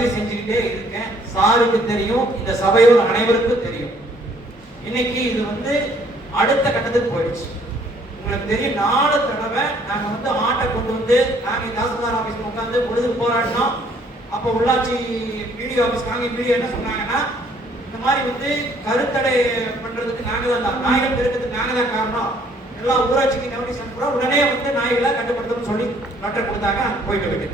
பதிவு செஞ்சுக்கிட்டே இருக்கேன். சாருக்கு தெரியும், இந்த சபையோர் அனைவருக்கும் தெரியும். இன்னைக்கு இது வந்து அடுத்த கட்டத்துக்கு போயிடுச்சு. உங்களுக்கு தெரியும், 4 தடவை நாங்க வந்து ஆட்டை கொண்டு வந்து நாங்க தாசில்தார் ஆபீஸ்ல உட்கார்ந்து பொழுது போராடினோம். அப்போ உள்ளாட்சி பிடிஓ ஆபீஸ் பிடிஓ என்ன சொன்னாங்கன்னா, இந்த மாதிரி வந்து கருத்தடை பண்றதுக்கு நாங்க தான், நாய்கள் பெருக்கிறதுக்கு நாங்க தான் காரணம், எல்லா ஊராட்சிக்கு நோட்டீஸ் அனுப்புறோம், உடனே வந்து நாய்களை கட்டுப்படுத்தணும்னு சொல்லி லெட்டர் கொடுத்தாங்க. அங்க போயிட்டு இருக்கு.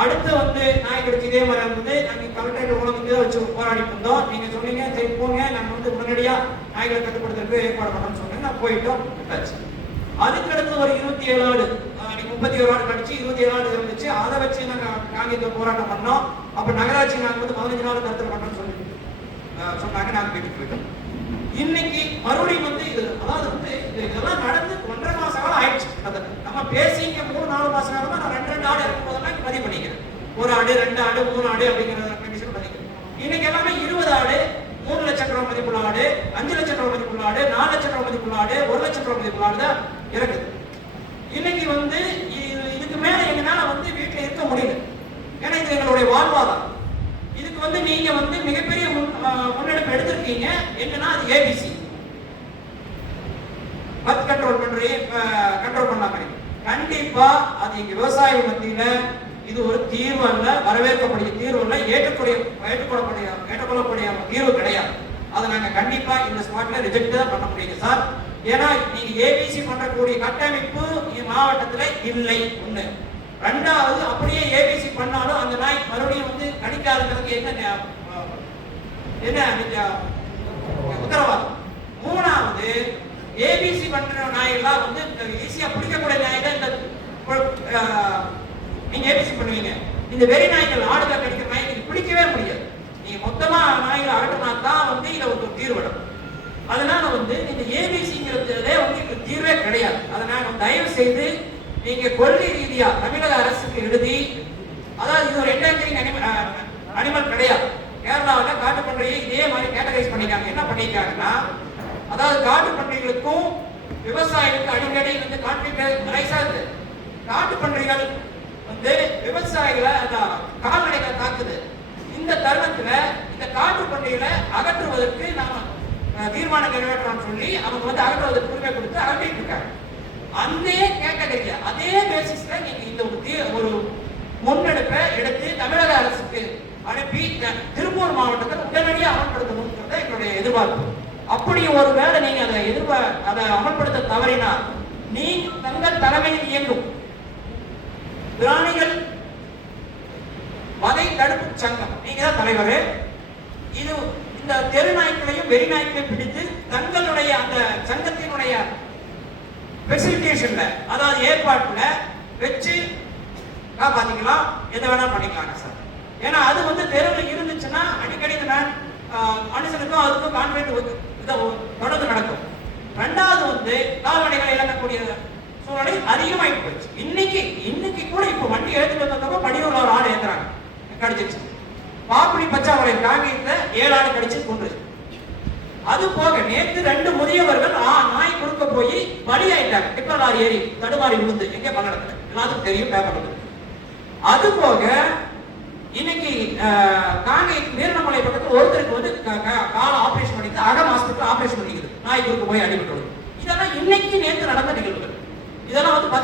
அடுத்து வந்து நாய் கடிச்சு இதே மாதிரி வந்து நாங்க கலெக்டரேட் உலகத்துக்கு வச்சு போராடிட்டு இருந்தோம். நீங்க சொன்னீங்க சரி போங்க, நாங்க வந்து உடனடியா நாய்களை கட்டுப்படுத்துறதுக்கு ஏற்பாடு பண்ணணும்னு சொன்னேன். நான் போயிட்டோம், விட்டாச்சு. அதுக்கு அடுத்து ஒரு 27 ஆடு, 31 ஆடு கடிச்சு 27 ஆடு இருந்துச்சு. அதை வச்சு நாங்க காங்கியத்தை போராட்டம் பண்ணோம். அப்ப நகராட்சி நாங்க வந்து 15 நாள் கருத்தில் பண்ணோம்னு சொல்லி சொன்னாங்க. நாங்க வீட்டுக்கு போயிட்டோம். இன்னைக்கு மறுபடியும் வந்து இது, அதாவது வந்து இதெல்லாம் நடந்து 1.5 மாசம் காலம் ஆயிடுச்சு. நம்ம பேசிங்க 3-4 மாசம் காலம் தான். நான் 2 ஆடு இருக்கும் போதெல்லாம் பதிவு பண்ணிக்கிறேன். 1 ஆடு 2 ஆடு 3 ஆடு அப்படிங்கிற கண்டிஷன் பண்ணிக்கிறேன். இன்னைக்கு எல்லாமே 20 ஆடு, 3 லட்சம் ரூபாய் மதிப்புள்ள ஆடு, 5 லட்சம் ரூபாய் மதிப்புள்ள ஆடு, 4 லட்சம் ரூபாய் மதிப்புள்ள ஆடு, 1 லட்சம் ரூபாய் மதிப்புள்ள ஆடு தான் இருக்குது. இன்னைக்கு வந்து இதுக்கு மேல எங்களால வந்து வீட்டுல இருக்க முடியல. ஏன்னா இது எங்களுடைய வாழ்வாதாரம். இதுக்கு வந்து நீங்க வந்து மிகப்பெரிய முன்னெடுப்பு எடுத்திருக்கீங்க. என்னன்னா அது ஏபிசி பத் கண்ட்ரோல் கண்ட்ரோல் பண்ணாம கண்டிப்பா அது இங்க விவசாய மத்தியில இது ஒரு தீர்வு அல்ல, வரவேற்கக்கூடிய தீர்வு அல்ல, ஏற்றுக்கொள்ளக்கூடிய தீர்வு கிடையாது. அதை நாங்க கண்டிப்பா இந்த ஸ்பாட்ல ரிஜெக்ட் தான் பண்ண முடியுங்க சார். ஏன்னா நீங்க ஏபிசி பண்ணக்கூடிய கட்டமைப்பு மாவட்டத்துல இல்லை. ஒண்ணு. ரெண்டாவது, அப்படியே ஏபிசி பண்ணாலும் அந்த நாய் மறுபடியும் வந்து கடிக்காதுங்கிறதுக்கு என்ன உத்தரவாதம். மூணாவது, ஏபிசி பண்ற நாயெல்லாம் வந்து ஈஸியா பிடிக்கக்கூடிய நாய்கள் நீங்க ஏபிசி பண்ணுவீங்க. இந்த வெறி நாய்கள், ஆடுகள் கடிக்கிற நாய்கள் பிடிக்கவே முடியாது. நீங்க மொத்தமா நாய்களை அகற்றினா தான் வந்து இதை ஒரு தீர்விடும். அதனால வந்து இந்த ஏபிசிங்கிறதுலே வந்து எங்களுக்கு தீர்வே கிடையாது. அதனால தயவு செய்து நீங்க கொள்கை ரீதியா தமிழக அரசுக்கு எழுதி, அதாவது இது ஒரு என்டேஞ்சரிங் அனிமல் கிடையாது. கேரளாவில் காட்டு பன்றியை இதே மாதிரி கேட்டகரைஸ் பண்ணிக்காங்க. என்ன பண்ணிருக்காங்கன்னா, அதாவது காட்டு பன்றிகளுக்கும் விவசாயிகளுக்கு அடிக்கடி வந்து கான்ஃபிளிக்ட் ரைஸ் ஆகுது. காட்டு பன்றிகள் வந்து விவசாயிகளை கால்நடைகளை தாக்குது. இந்த தருணத்துல இந்த காட்டு பன்றிகளை அகற்றுவதற்கு நாம தீர்மானம் நிறைவேற்றோம்னு சொல்லி அவங்க வந்து அகற்றுவதற்கு உரிமை கொடுத்து அகற்றிட்டு இருக்காங்க. அந்த கேட்டகரியில அதே பேசிஸ்ல நீங்க இந்த ஒரு முன்னெடுப்பை எடுத்து தமிழக அரசுக்கு அனுப்பி திருப்பூர் மாவட்டத்தை உடனடியாக அமல்படுத்தணும்ன்றத எங்களுடைய எதிர்பார்ப்பு. அப்படி ஒரு வேளை நீங்க அதை அமல்படுத்த தவறினால் நீங்க தங்கள் தலைமையில் இயங்கும் பிராணிகள் வதை தடுப்பு சங்கம், நீங்க தான் தலைவர். இது இந்த தெரு நாய்க்களையும் வெறி நாய்க்களையும் பிடித்து தங்களுடைய அந்த சங்கத்தினுடைய ஃபெசிலிட்டேஷன்ல, அதாவது ஏற்பாட்டுல வச்சு காப்பாத்திக்கலாம், எதை வேணா பண்ணிக்கலாங்க சார். ஏன்னா அது வந்து தெருவில் இருந்துச்சுன்னா அடிக்கடி இந்த மனுஷனுக்கும் அதுக்கும் கான்ஃபிளிக்ட் தொடர்ந்து நடக்கும். ரெண்டாவது வந்து கால்நடைகளை இழக்கக்கூடிய சூழ்நிலை அதிகமாயிட்டு போயிடுச்சு. இன்னைக்கு கூட இப்ப வண்டி எடுத்துட்டு வந்தப்போ படியூர்ல ஒரு ஆடு ஏத்துறாங்க, கடிச்சிருச்சு. பாப்புளி பச்சாவளை காங்கியத்துல 7 ஆடு கடிச்சு கொண்டுருச்சு. அது போக நேற்று 2 முதியவர்கள் நாய் கொடுக்க போய் பலியாயிட்டாங்க. டிப்பர் லாரி ஏறி தடுமாறி விழுந்து, எங்கே பல்லடத்துல எல்லாத்துக்கும் தெரியும், பேப்பர். அது போக இன்னைக்கு காங்கேயம் வீரமலை பக்கத்துல ஒருத்தருக்கு வந்து கால ஆபரேஷன் பண்ணிட்டு அகம் ஹாஸ்பிட்டல் ஆபரேஷன் பண்ணிக்குது, நாய் கொடுக்க போய் அடிபட்டு. இதெல்லாம் இன்னைக்கு நேற்று நடந்த நிகழ்வுகள். இதெல்லாம் வந்து